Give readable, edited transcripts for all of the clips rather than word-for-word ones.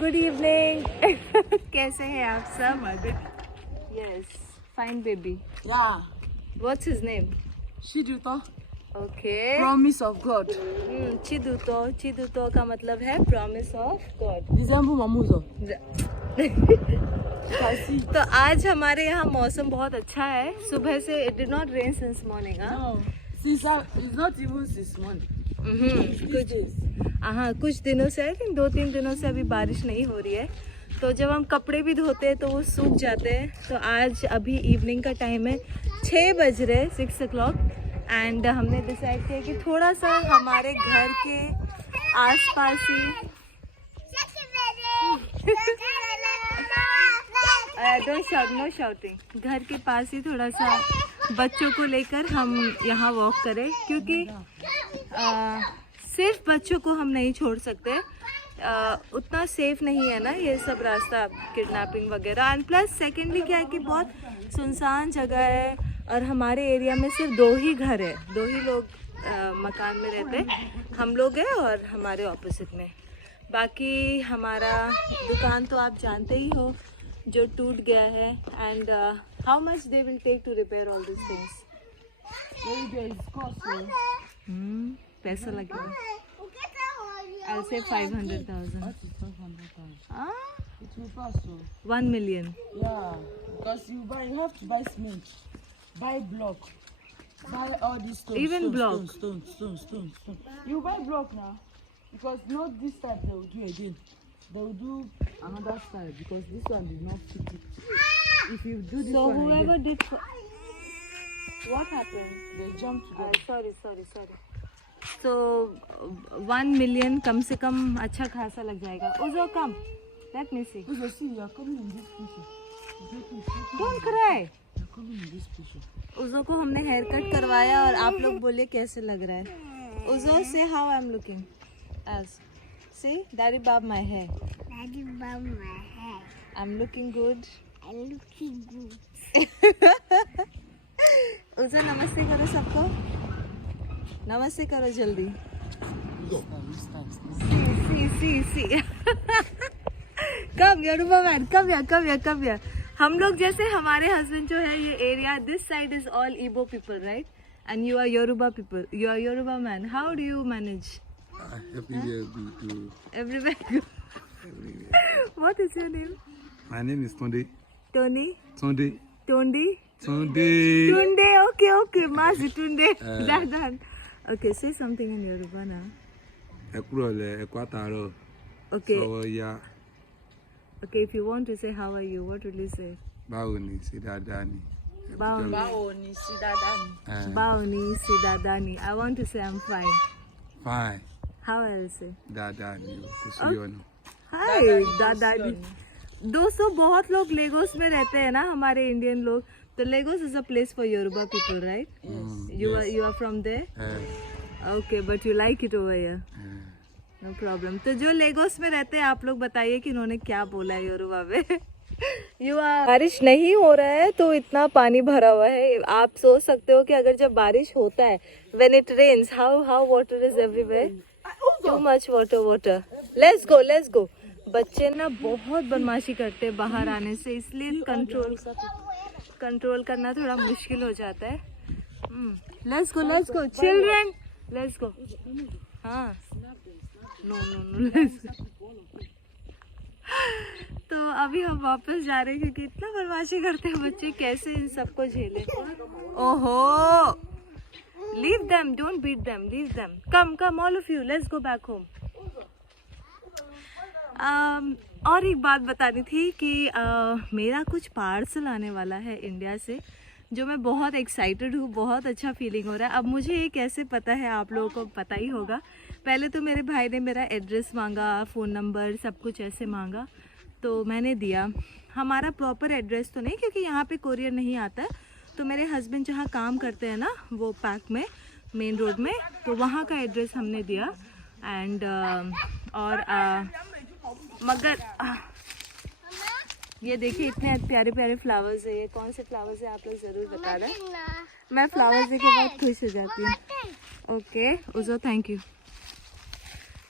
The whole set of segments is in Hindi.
Good evening. कैसे हैं आप सब? Yes, fine baby. Yeah. What's his name? Shiduto. Okay. Promise of God. चिदुतो का मतलब है promise of God. December Mamuzo. तो आज हमारे यहाँ मौसम बहुत अच्छा है। सुबह से it did not rain since morning. No. It's not even 6 months. कुछ दिनों से, आई थिंक 2-3 दिनों से अभी बारिश नहीं हो रही है। तो जब हम कपड़े भी धोते हैं तो वो सूख जाते हैं। तो आज अभी इवनिंग का टाइम है, 6 बज रहे, 6 o'clock। एंड हमने डिसाइड किया कि थोड़ा सा हमारे घर के आसपास ही नो शाउटिंग, घर के पास ही थोड़ा सा बच्चों को लेकर हम यहाँ वॉक करें, क्योंकि सिर्फ बच्चों को हम नहीं छोड़ सकते। उतना सेफ नहीं है ना ये सब रास्ता, किडनैपिंग वगैरह। एंड प्लस सेकेंडली क्या है कि बहुत सुनसान जगह है और हमारे एरिया में सिर्फ 2 ही घर है, 2 ही लोग मकान में रहते हैं। हम लोग हैं और हमारे ऑपोजिट में। बाकी हमारा दुकान तो आप जानते ही हो जो टूट गया है। And how much they will take to repair all this things? पैसा लगेगा। I'll say 500,000. It will pass so. 1 million. Yeah. Because you have to buy cement, buy block, buy all these stones. Even block. Stones. You buy block now. Because not this type they will do again. They will do another style because this one did not fit it. If you do this So one whoever again, did, what happened? they jump together. Sorry. So 1 million कम से कम अच्छा खासा लग जाएगा। उज़ो कम, let me see. Uzo, see, you are coming in this picture. Don't cry. You are coming in this picture. उज़ो को हमने हेयर कट करवाया और आप लोग बोले कैसे लग रहा है। उज़ो say how I'm looking. As see, Daddy bob my hair. Daddy bob my hair. I'm looking good. I'm looking good. उज़ो नमस्ते करो सबको। नमस्ते करो जल्दी। सी कम योरुबा मैन, कम या। हम लोग जैसे हमारे हस्बैंड जो है ये area, this side is all Igbo people, right? And you are Yoruba people, you are Yoruba man. How do you manage? Everywhere. What is your name? My name is Tunde. Tony? Tunde. Tondi? Tunde. Tunde, okay. Mazi Tunde. Done. Okay, say something in Yoruba now. Ekurole, Ekwataro. Okay. Sawoya. Okay, if you want to say how are you, what will you say? Bawoni, Sidadani. Baoni. Baoni, Sidadani. Baoni, Sidadani. I want to say I'm fine. Fine. How I'll say? Dadani. Kusuyono. Hi, Dadani. दोस्तों बहुत लोग लेगोस में रहते हैं ना, हमारे इंडियन लोग। तो Lagos is a place for Yoruba people, right? You are from there? Okay, but you like it over here? No problem. तो जो लेगोस में रहते हैं आप लोग बताइए कि उन्होंने क्या बोला है योरुबा में। बारिश नहीं हो रहा है तो इतना पानी भरा हुआ है। आप सोच सकते हो कि अगर जब बारिश होता है, when it rains, how water is everywhere? Too much water. Let's go. बच्चे ना बहुत बदमाशी करते हैं बाहर आने से, इसलिए कंट्रोल करना थोड़ा मुश्किल हो जाता है। Let's go children, let's go. हाँ, नो। तो अभी हम वापस जा रहे हैं क्योंकि इतना बदमाशी करते हैं बच्चे, कैसे इन सबको झेले। ओहो, leave them, don't beat them, leave them. Come all of you, let's go back home. और एक बात बतानी थी कि मेरा कुछ पार्सल आने वाला है इंडिया से, जो मैं बहुत एक्साइटेड हूँ, बहुत अच्छा फीलिंग हो रहा है। अब मुझे ये कैसे पता है, आप लोगों को पता ही होगा। पहले तो मेरे भाई ने मेरा एड्रेस मांगा, फ़ोन नंबर, सब कुछ ऐसे मांगा, तो मैंने दिया। हमारा प्रॉपर एड्रेस तो नहीं, क्योंकि यहाँ पे कोरियर नहीं आता है। तो मेरे हस्बैंड जहाँ काम करते हैं ना, वो पैक में, मेन रोड में, तो वहाँ का एड्रेस हमने दिया। एंड मगर ये देखिए इतने प्यारे फ्लावर्स है। ये कौन से फ्लावर्स है आप लोग ज़रूर बता दें। मैं फ्लावर्स देख के बहुत खुश हो जाती हूँ। Okay Uzo, thank you.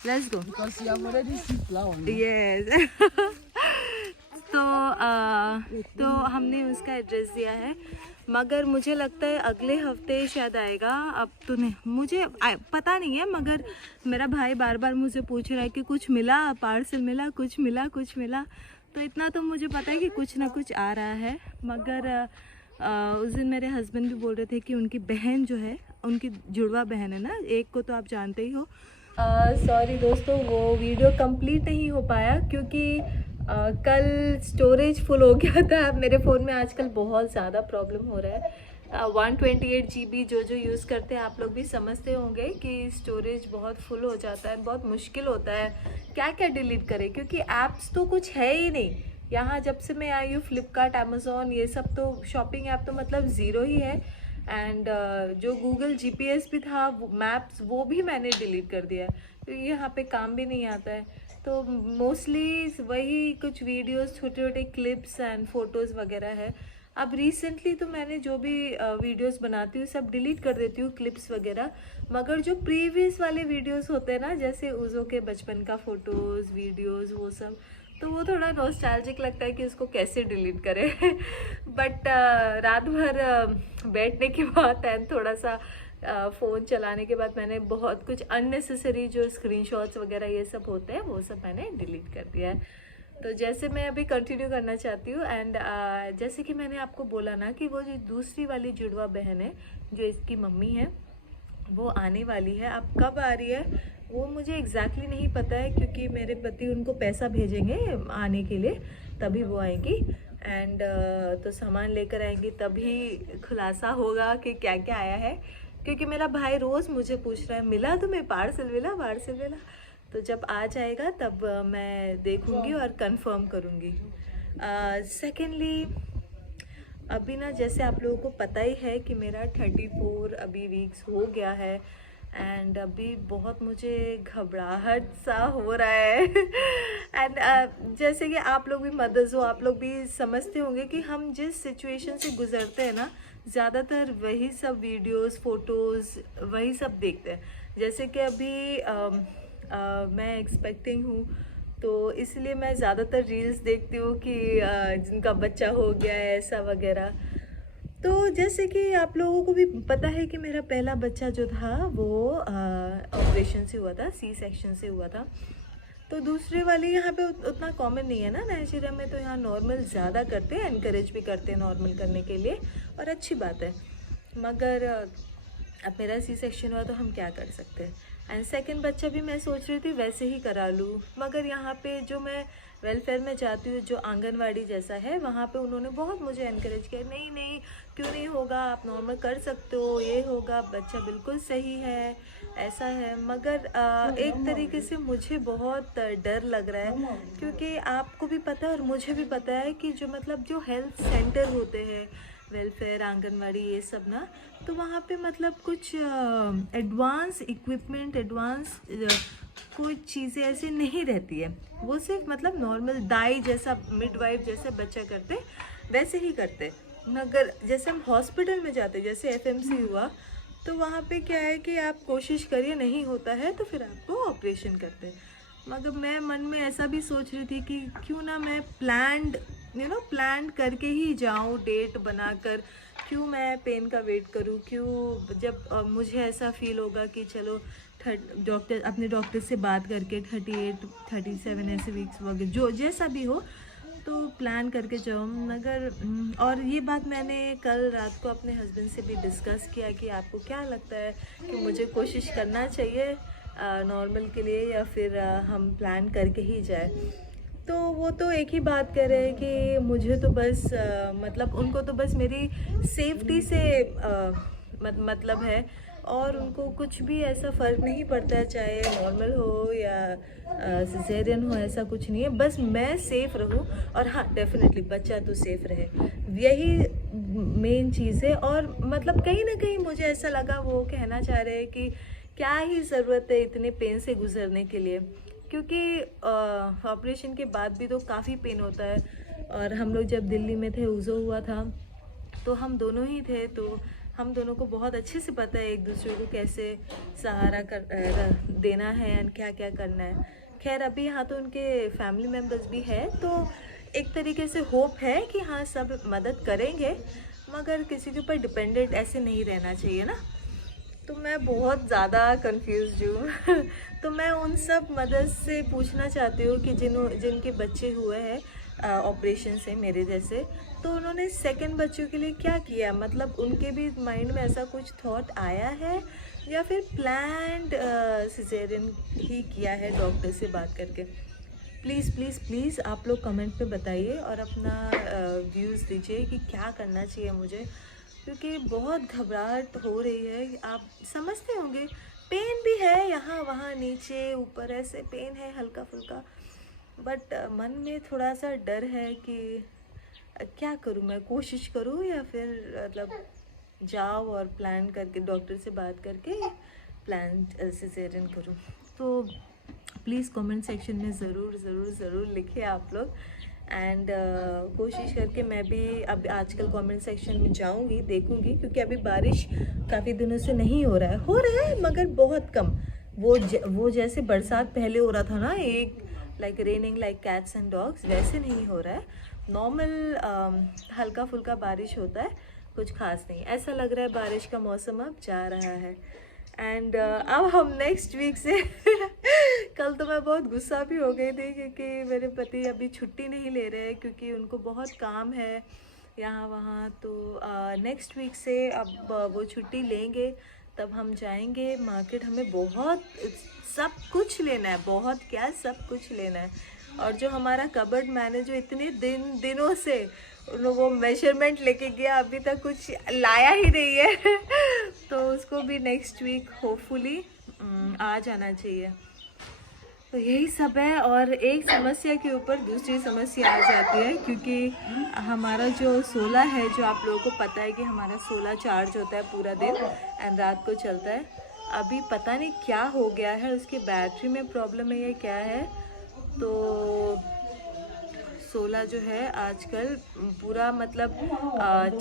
Let's go. Because you have already seen flower. No? Yes तो हमने उसका एड्रेस दिया है, मगर मुझे लगता है अगले हफ्ते शायद आएगा। अब तो नहीं, मुझे पता नहीं है, मगर मेरा भाई बार बार मुझे पूछ रहा है कि कुछ मिला, पार्सल मिला, कुछ मिला, कुछ मिला। तो इतना तो मुझे पता है कि कुछ ना कुछ आ रहा है। मगर उस दिन मेरे हस्बैंड भी बोल रहे थे कि उनकी बहन जो है, उनकी जुड़वा बहन है ना, एक को तो आप जानते ही हो। सॉरी दोस्तों, वो वीडियो कंप्लीट नहीं हो पाया क्योंकि कल स्टोरेज फुल हो गया था। मेरे फ़ोन में आजकल बहुत ज़्यादा प्रॉब्लम हो रहा है। 128 GB जो यूज़ करते हैं आप लोग भी समझते होंगे कि स्टोरेज बहुत फुल हो जाता है, बहुत मुश्किल होता है क्या क्या डिलीट करें, क्योंकि ऐप्स तो कुछ है ही नहीं यहाँ। जब से मैं आई हूँ फ्लिपकार्ट, अमेज़ॉन, ये सब तो शॉपिंग ऐप तो मतलब ज़ीरो ही है। एंड जो गूगल GPS भी था, मैप्स, वो भी मैंने डिलीट कर दिया है, तो यहाँ पे काम भी नहीं आता है। तो मोस्टली वही कुछ वीडियोस, छोटे छोटे क्लिप्स एंड फोटोज़ वगैरह है। अब रिसेंटली तो मैंने जो भी वीडियोस बनाती हूँ सब डिलीट कर देती हूँ, क्लिप्स वगैरह। मगर जो प्रीवियस वाले वीडियोस होते हैं ना, जैसे उज़ो के बचपन का फ़ोटोज़, वीडियोस, वो सब, तो वो थोड़ा नॉस्टैल्जिक लगता है कि उसको कैसे डिलीट करें। बट रात भर बैठने के बाद एंड थोड़ा सा फ़ोन चलाने के बाद मैंने बहुत कुछ अननेसेसरी जो स्क्रीनशॉट्स वगैरह ये सब होते हैं वो सब मैंने डिलीट कर दिया है। तो जैसे मैं अभी कंटिन्यू करना चाहती हूँ। एंड जैसे कि मैंने आपको बोला ना कि वो जो दूसरी वाली जुड़वा बहन है, जो इसकी मम्मी है, वो आने वाली है। अब कब आ रही है वो मुझे एग्जैक्टली नहीं पता है, क्योंकि मेरे पति उनको पैसा भेजेंगे आने के लिए, तभी वो आएंगी। एंड तो सामान लेकर आएंगी, तभी खुलासा होगा कि क्या क्या आया है। क्योंकि मेरा भाई रोज़ मुझे पूछ रहा है, मिला तुम्हें पार्सल, मिला पार्सल, मिला। तो जब आ जाएगा तब मैं देखूंगी और कंफर्म करूंगी। सेकेंडली, अभी ना जैसे आप लोगों को पता ही है कि मेरा 34 अभी वीक्स हो गया है। एंड अभी बहुत मुझे घबराहट सा हो रहा है। एंड जैसे कि आप लोग भी मदर्स हो, आप लोग भी समझते होंगे कि हम जिस सिचुएशन से गुजरते हैं ना, ज़्यादातर वही सब वीडियोस, फोटोज़, वही सब देखते हैं। जैसे कि अभी मैं एक्सपेक्टिंग हूँ, तो इसलिए मैं ज़्यादातर रील्स देखती हूँ कि जिनका बच्चा हो गया है ऐसा वगैरह। तो जैसे कि आप लोगों को भी पता है कि मेरा पहला बच्चा जो था वो ऑपरेशन से हुआ था, सी सेक्शन से हुआ था। तो दूसरे वाले यहाँ पे उतना कॉमन नहीं है ना नाइजीरिया में, तो यहाँ नॉर्मल ज़्यादा करते हैं, एनकरेज भी करते हैं नॉर्मल करने के लिए, और अच्छी बात है। मगर अब मेरा सी सेक्शन हुआ तो हम क्या कर सकते हैं। एंड सेकंड बच्चा भी मैं सोच रही थी वैसे ही करा लूँ, मगर यहाँ पे जो मैं वेलफेयर में जाती हूँ, जो आंगनवाड़ी जैसा है, वहाँ पे उन्होंने बहुत मुझे एनकरेज किया, नहीं नहीं क्यों नहीं होगा, आप नॉर्मल कर सकते हो, ये होगा, बच्चा बिल्कुल सही है, ऐसा है। मगर एक तरीके से मुझे बहुत डर लग रहा है, क्योंकि आपको भी पता है और मुझे भी पता है कि जो मतलब जो हेल्थ सेंटर होते हैं, वेलफेयर, आंगनवाड़ी, ये सब ना, तो वहाँ पे मतलब कुछ एडवांस इक्विपमेंट, एडवांस कोई चीज़ें ऐसे नहीं रहती है। वो सिर्फ मतलब नॉर्मल दाई जैसा, मिडवाइफ जैसे बच्चा करते वैसे ही करते। मगर जैसे हम हॉस्पिटल में जाते, जैसे FMC हुआ, तो वहाँ पे क्या है कि आप कोशिश करिए, नहीं होता है तो फिर आपको ऑपरेशन करते हैं। मगर मैं मन में ऐसा भी सोच रही थी कि क्यों ना मैं प्लान करके ही जाऊँ, डेट बनाकर, क्यों मैं पेन का वेट करूँ, क्यों जब मुझे ऐसा फील होगा कि चलो अपने डॉक्टर से बात करके 38, 37 ऐसे वीक्स वगैरह जो जैसा भी हो तो प्लान करके जाऊँ। मगर और ये बात मैंने कल रात को अपने हस्बैंड से भी डिस्कस किया कि आपको क्या लगता है कि मुझे कोशिश करना चाहिए नॉर्मल के लिए, या फिर हम प्लान करके ही जाए। तो वो तो एक ही बात कह रहे हैं कि मुझे तो बस मतलब उनको तो बस मेरी सेफ्टी से मतलब है, और उनको कुछ भी ऐसा फ़र्क नहीं पड़ता है, चाहे नॉर्मल हो या सिजेरियन हो, ऐसा कुछ नहीं है, बस मैं सेफ़ रहूँ। और हाँ, डेफिनेटली बच्चा तो सेफ़ रहे, यही मेन चीज़ है। और मतलब कहीं ना कहीं मुझे ऐसा लगा वो कहना चाह रहे हैं कि क्या ही ज़रूरत है इतने पेन से गुजरने के लिए, क्योंकि ऑपरेशन के बाद भी तो काफ़ी पेन होता है। और हम लोग जब दिल्ली में थे, उज़ो हुआ था, तो हम दोनों ही थे, तो हम दोनों को बहुत अच्छे से पता है एक दूसरे को कैसे सहारा देना है एंड क्या क्या करना है। खैर अभी यहाँ तो उनके फैमिली मेम्बर्स भी है, तो एक तरीके से होप है कि हाँ सब मदद करेंगे, मगर किसी के ऊपर डिपेंडेंट ऐसे नहीं रहना चाहिए ना। तो मैं बहुत ज़्यादा कंफ्यूज हूँ तो मैं उन सब मदद से पूछना चाहती हूँ कि जिनके बच्चे हुए हैं ऑपरेशन से मेरे जैसे, तो उन्होंने सेकंड बच्चों के लिए क्या किया, मतलब उनके भी माइंड में ऐसा कुछ थॉट आया है या फिर प्लान्ड सिजेरियन ही किया है डॉक्टर से बात करके। प्लीज़ प्लीज़ प्लीज़ आप लोग कमेंट पे बताइए और अपना व्यूज़ दीजिए कि क्या करना चाहिए मुझे, क्योंकि बहुत घबराहट हो रही है। आप समझते होंगे पेन भी है यहाँ वहाँ नीचे ऊपर ऐसे पेन है हल्का फुल्का, बट मन में थोड़ा सा डर है कि क्या करूँ मैं, कोशिश करूँ या फिर मतलब जाओ और प्लान करके डॉक्टर से बात करके प्लान सिजेरियन करूँ। तो प्लीज़ कमेंट सेक्शन में ज़रूर ज़रूर ज़रूर लिखिए आप लोग। एंड कोशिश करके मैं भी अब आजकल कमेंट सेक्शन में जाऊंगी, देखूंगी, क्योंकि अभी बारिश काफ़ी दिनों से नहीं हो रहा है मगर बहुत कम। वो जैसे बरसात पहले हो रहा था ना, एक like raining like cats and dogs, वैसे नहीं हो रहा है। नॉर्मल हल्का फुल्का बारिश होता है, कुछ खास नहीं। ऐसा लग रहा है बारिश का मौसम अब जा रहा है। एंड अब हम नेक्स्ट वीक से कल तो मैं बहुत गुस्सा भी हो गई थी क्योंकि मेरे पति अभी छुट्टी नहीं ले रहे हैं क्योंकि उनको बहुत काम है यहाँ वहाँ। तो नेक्स्ट वीक से अब वो छुट्टी लेंगे, तब हम जाएंगे मार्केट। हमें बहुत सब कुछ लेना है, बहुत क्या सब कुछ लेना है। और जो हमारा कबर्ड मैन है जो इतने दिनों से वो मेजरमेंट लेके गया, अभी तक कुछ लाया ही नहीं है तो उसको भी नेक्स्ट वीक होपफुली आ जाना चाहिए। तो यही सब है। और एक समस्या के ऊपर दूसरी समस्या आ जाती है, क्योंकि हमारा जो सोलर है, जो आप लोगों को पता है कि हमारा सोलर चार्ज होता है पूरा दिन एंड रात को चलता है। अभी पता नहीं क्या हो गया है, उसकी बैटरी में प्रॉब्लम है या क्या है। तो सोलर जो है आजकल पूरा मतलब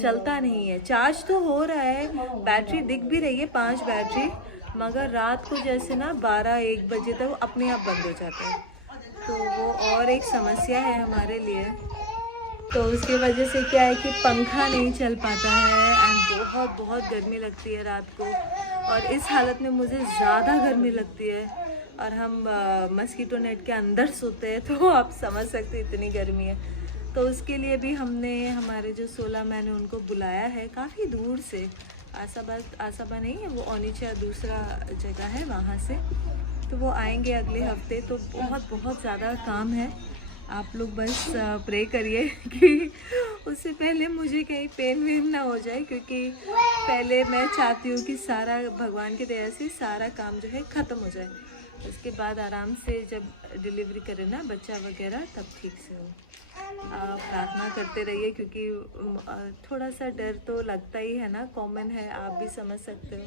चलता नहीं है। चार्ज तो हो रहा है, बैटरी दिख भी रही है 5 बैटरी, मगर रात को जैसे ना 12-1 बजे तक वो अपने आप बंद हो जाता है। तो वो और एक समस्या है हमारे लिए। तो उसकी वजह से क्या है कि पंखा नहीं चल पाता है एंड बहुत बहुत गर्मी लगती है रात को। और इस हालत में मुझे ज़्यादा गर्मी लगती है और हम मस्कीटो नेट के अंदर सोते हैं, तो आप समझ सकते हैं इतनी गर्मी है। तो उसके लिए भी हमने हमारे जो सोलर मैन है उनको बुलाया है काफ़ी दूर से, आसाबा नहीं है वो, ओनिचा दूसरा जगह है वहाँ से। तो वो आएंगे अगले हफ्ते। तो बहुत बहुत ज़्यादा काम है। आप लोग बस प्रे करिए कि उससे पहले मुझे कहीं पेन वेन ना हो जाए, क्योंकि पहले मैं चाहती हूँ कि सारा भगवान की दया से सारा काम जो है ख़त्म हो जाए। उसके बाद आराम से जब डिलीवरी करें ना बच्चा वगैरह, तब ठीक से हो। प्रार्थना करते रहिए, क्योंकि थोड़ा सा डर तो लगता ही है ना, कॉमन है, आप भी समझ सकते हो।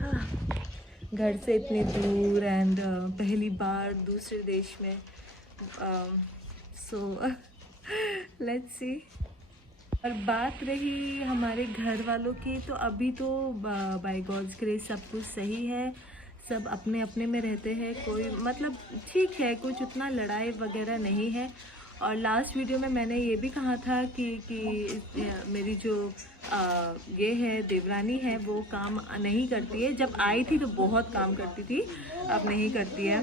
हाँ, घर से इतनी दूर एंड पहली बार दूसरे देश में। So let's see. और बात रही हमारे घर वालों की, तो अभी तो बाय गॉड्स ग्रेस सब कुछ सही है, सब अपने अपने में रहते हैं, कोई मतलब ठीक है, कुछ उतना लड़ाई वगैरह नहीं है। और लास्ट वीडियो में मैंने ये भी कहा था कि मेरी जो ये है देवरानी है वो काम नहीं करती है। जब आई थी तो बहुत काम करती थी, अब नहीं करती है।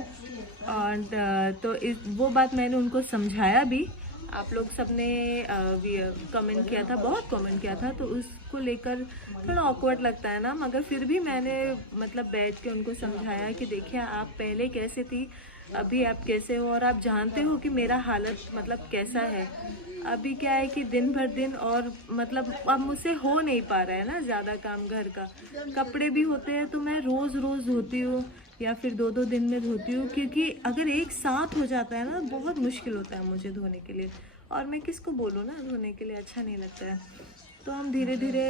और तो वो बात मैंने उनको समझाया भी। आप लोग सब ने कमेंट किया था, बहुत कमेंट किया था, तो उसको लेकर थोड़ा ऑकवर्ड लगता है ना, मगर फिर भी मैंने मतलब बैठ के उनको समझाया कि देखिए आप पहले कैसे थी, अभी आप कैसे हो, और आप जानते हो कि मेरा हालत मतलब कैसा है। अभी क्या है कि दिन भर दिन और मतलब अब मुझसे हो नहीं पा रहा है ना ज़्यादा काम घर का। कपड़े भी होते हैं तो मैं रोज़ धोती हूँ या फिर 2-2 दिन में धोती हूँ, क्योंकि अगर एक साथ हो जाता है ना बहुत मुश्किल होता है मुझे धोने के लिए, और मैं किसको बोलूँ ना धोने के लिए, अच्छा नहीं लगता है। तो हम धीरे धीरे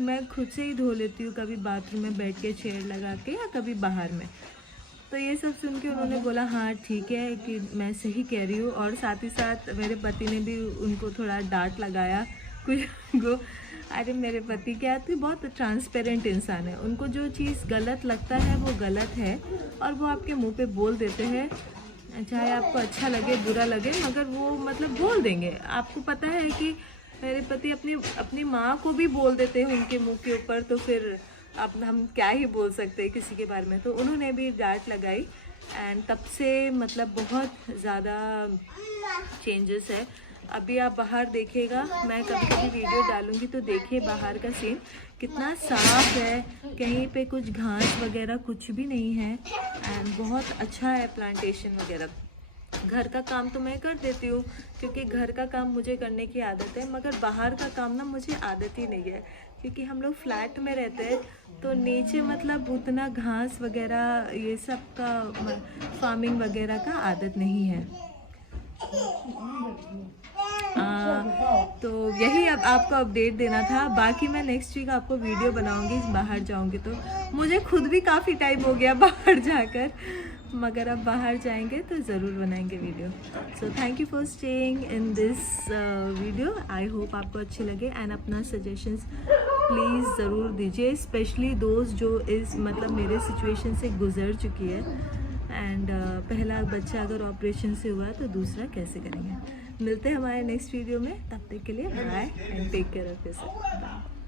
मैं खुद से ही धो लेती हूँ, कभी बाथरूम में बैठ के चेयर लगा के या कभी बाहर में। तो ये सब सुन के उन्होंने बोला हाँ ठीक है कि मैं सही कह रही हूँ। और साथ ही साथ मेरे पति ने भी उनको थोड़ा डांट लगाया कुछ को अरे मेरे पति क्या है, बहुत ट्रांसपेरेंट इंसान है। उनको जो चीज़ गलत लगता है वो गलत है और वो आपके मुंह पे बोल देते हैं, चाहे आपको अच्छा लगे बुरा लगे, मगर वो मतलब बोल देंगे। आपको पता है कि मेरे पति अपनी माँ को भी बोल देते हैं उनके मुंह के ऊपर, तो फिर अब हम क्या ही बोल सकते हैं किसी के बारे में। तो उन्होंने भी डांट लगाई एंड तब से मतलब बहुत ज़्यादा चेंजेस है। अभी आप बाहर देखिएगा, मैं कभी कभी वीडियो डालूंगी तो देखिए बाहर का सीन कितना साफ है, कहीं पे कुछ घास वगैरह कुछ भी नहीं है एंड बहुत अच्छा है प्लांटेशन वगैरह। घर का काम तो मैं कर देती हूँ क्योंकि घर का काम मुझे करने की आदत है, मगर बाहर का काम ना मुझे आदत ही नहीं है क्योंकि हम लोग फ्लैट में रहते हैं तो नीचे मतलब उतना घास वगैरह ये सब का फार्मिंग वगैरह का आदत नहीं है। तो यही अब आपको अपडेट देना था। बाकी मैं नेक्स्ट वीक आपको वीडियो बनाऊंगी बाहर जाऊंगी तो। मुझे खुद भी काफ़ी टाइम हो गया बाहर जाकर, मगर अब बाहर जाएंगे तो ज़रूर बनाएंगे video. So thank you for staying in this video. I hope आपको अच्छे लगे एंड अपना सजेशंस प्लीज़ ज़रूर दीजिए, स्पेशली दोस्त जो इस मतलब मेरे सिचुएशन से गुजर चुकी है एंड पहला बच्चा अगर ऑपरेशन से हुआ तो दूसरा कैसे करेंगे। मिलते हैं हमारे नेक्स्ट वीडियो में, तब तक के लिए bye and take care of yourself. Bye.